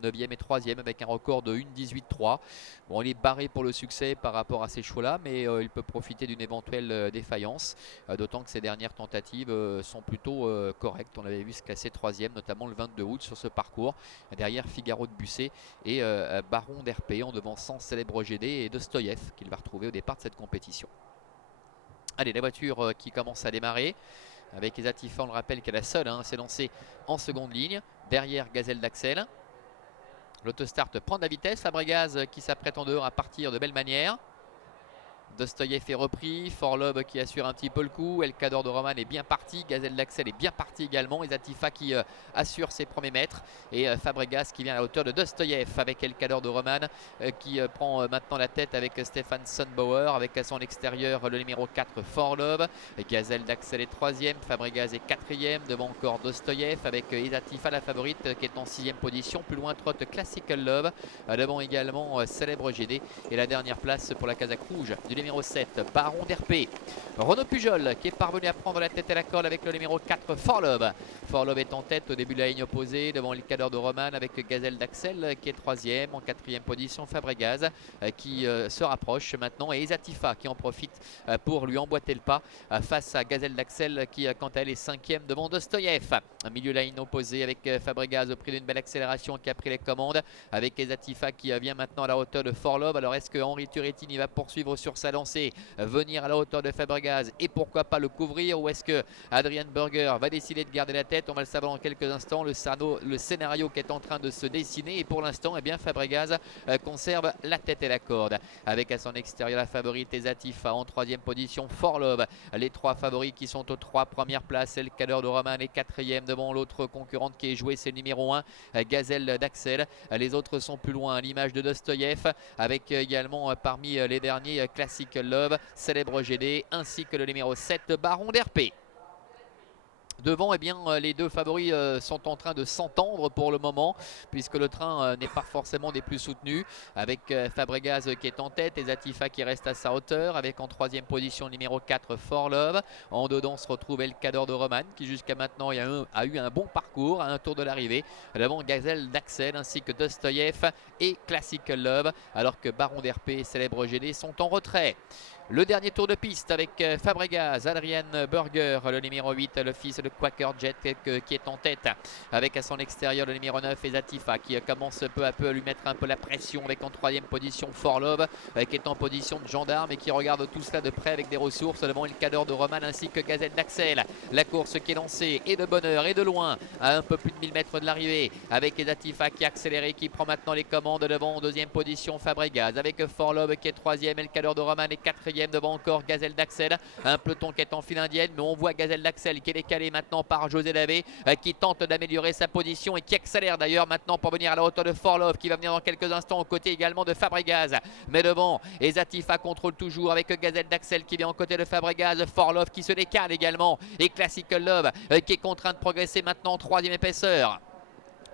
9e et 3e avec un record de 1,18,3. Bon, il est barré pour le succès par rapport à ces chevaux-là, mais il peut profiter d'une éventuelle défaillance, d'autant que ses dernières tentatives sont plutôt correctes. On l'avait vu se classer 3e, notamment le 22 août sur ce parcours. Derrière Figaro de Busset et Baron d'RP en devançant Célèbre GD et Dostoyev qu'il va retrouver au départ de cette compétition. Allez, la voiture qui commence à démarrer. Avec Esatifa, on le rappelle qu'elle est la seule à s'est lancée en seconde ligne. Derrière Gazelle d'Axel. L'autostart prend de la vitesse. Fabregas qui s'apprête en dehors à partir de belle manière. Dostoyev est repris, Forlov qui assure un petit peu le coup, El Cador de Roman est bien parti, Gazelle d'Axel est bien parti également, Esatifa qui assure ses premiers mètres et Fabregas qui vient à la hauteur de Dostoyev avec El Cador de Roman qui prend maintenant la tête avec Stefan Sundbauer, avec à son extérieur le numéro 4 Forlov, Gazelle d'Axel est 3e, Fabregas est 4e, devant encore Dostoyev avec Esatifa la favorite qui est en 6e position, plus loin trotte Classical Love, devant également Célèbre GD et la dernière place pour la casaque rouge du numéro 7, Baron d'RP. Renaud Pujol qui est parvenu à prendre la tête à la corde avec le numéro 4, Forlov. Forlov est en tête au début de la ligne opposée devant le cadre de Roman avec Gazelle d'Axel qui est 3e. En 4e position, Fabregas qui se rapproche maintenant et Esatifa qui en profite pour lui emboîter le pas face à Gazelle d'Axel qui quant à elle est 5e devant Dostoyev. Un milieu de la ligne opposée avec Fabregas au prix d'une belle accélération qui a pris les commandes avec Esatifa qui vient maintenant à la hauteur de Forlov. Alors est-ce que Henri Turrettini va poursuivre sur sa lancée, venir à la hauteur de Fabregas et pourquoi pas le couvrir, ou est-ce que Adrian Berger va décider de garder la tête? On va le savoir dans quelques instants. Le scénario qui est en train de se dessiner et pour l'instant eh bien Fabregas conserve la tête et la corde avec à son extérieur la favorite Esatifa, en 3e position Forlov. Les 3 favoris qui sont aux 3 premières places, El Cador de Roman est 4e devant l'autre concurrente qui est jouée, c'est le numéro 1 Gazelle d'Axel. Les autres sont plus loin à l'image de Dostoyev avec également parmi les derniers Classic Love, Célèbre GD ainsi que le numéro 7 Baron d'RP. Devant, eh bien, les 2 favoris sont en train de s'entendre pour le moment, puisque le train n'est pas forcément des plus soutenus, avec Fabregas qui est en tête, Esatifa qui reste à sa hauteur, avec en 3e position le numéro 4 Forlov. En dedans se retrouve El Cador de Roman, qui jusqu'à maintenant a eu un bon parcours à un tour de l'arrivée, devant Gazelle d'Axel ainsi que Dostoyev et Classical Love, alors que Baron d'RP et Célèbre GD sont en retrait. Le dernier tour de piste avec Fabregas, Adrian Berger, le numéro 8, le fils de Quaker Jet qui est en tête. Avec à son extérieur le numéro 9, Esatifa qui commence peu à peu à lui mettre un peu la pression avec en 3e position Forlov qui est en position de gendarme et qui regarde tout cela de près avec des ressources devant El Cador de Roman ainsi que Gazelle d'Axel. La course qui est lancée et de bonne heure et de loin à un peu plus de 1000 mètres de l'arrivée avec Esatifa qui a accéléré, qui prend maintenant les commandes devant en 2e position Fabregas avec Forlov qui est 3e, El Cador de Roman est 4e devant encore Gazelle d'Axel, un peloton qui est en file indienne, mais on voit Gazelle d'Axel qui est décalé maintenant par José Davé qui tente d'améliorer sa position et qui accélère d'ailleurs maintenant pour venir à la hauteur de Forlov qui va venir dans quelques instants aux côtés également de Fabregas, mais devant Esatifa contrôle toujours avec Gazelle d'Axel qui vient aux côtés de Fabregas, Forlov qui se décale également et Classical Love qui est contraint de progresser maintenant en 3e épaisseur.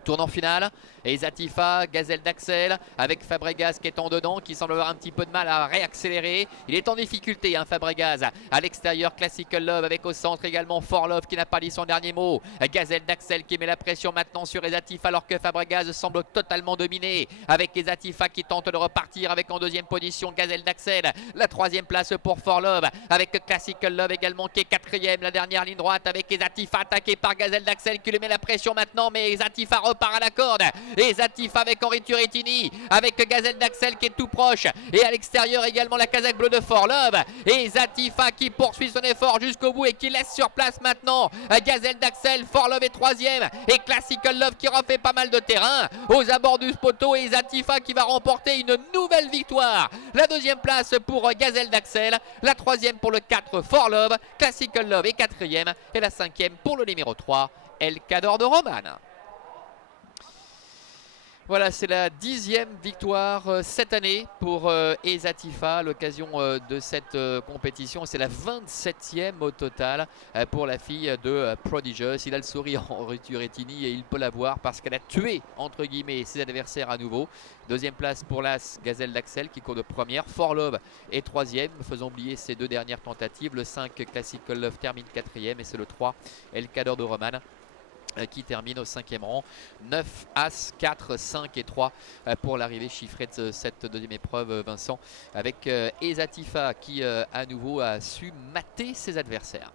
Tournant final, Esatifa, Gazelle d'Axel avec Fabregas qui est en dedans, qui semble avoir un petit peu de mal à réaccélérer. Il est en difficulté, Fabregas. À l'extérieur, Classical Love avec au centre également Forlov qui n'a pas dit son dernier mot. Gazelle d'Axel qui met la pression maintenant sur Esatifa alors que Fabregas semble totalement dominé. Avec Esatifa qui tente de repartir avec en 2e position Gazelle d'Axel. La 3e place pour Forlov avec Classical Love également qui est 4e. La dernière ligne droite avec Esatifa attaqué par Gazelle d'Axel qui lui met la pression maintenant, mais Esatifa repart à la corde. Et Esatifa avec Henri Turrettini, avec Gazelle d'Axel qui est tout proche. Et à l'extérieur également la casaque bleue de Forlov. Et Esatifa qui poursuit son effort jusqu'au bout et qui laisse sur place maintenant Gazelle d'Axel. Forlov est 3e et Classical Love qui refait pas mal de terrain aux abords du poteau. Et Esatifa qui va remporter une nouvelle victoire. La 2e place pour Gazelle d'Axel, la 3e pour le 4 Forlov, Classical Love est 4e et la 5e pour le numéro 3 El Cador de Roman. Voilà, c'est la 10e victoire cette année pour Esatifa à l'occasion de cette compétition. C'est la 27e au total pour la fille de Prodigious. Il a le sourire Henri Turrettini et il peut l'avoir parce qu'elle a tué entre guillemets ses adversaires à nouveau. 2e place pour l'As Gazelle d'Axel qui court de première. Forlov est 3e, faisons oublier ses 2 dernières tentatives. Le 5 Classical Love termine 4e et c'est le 3 El Cador de Roman qui termine au 5e rang. 9, As, 4, 5 et 3 pour l'arrivée chiffrée de cette deuxième épreuve, Vincent, avec Eza Tifa qui à nouveau a su mater ses adversaires.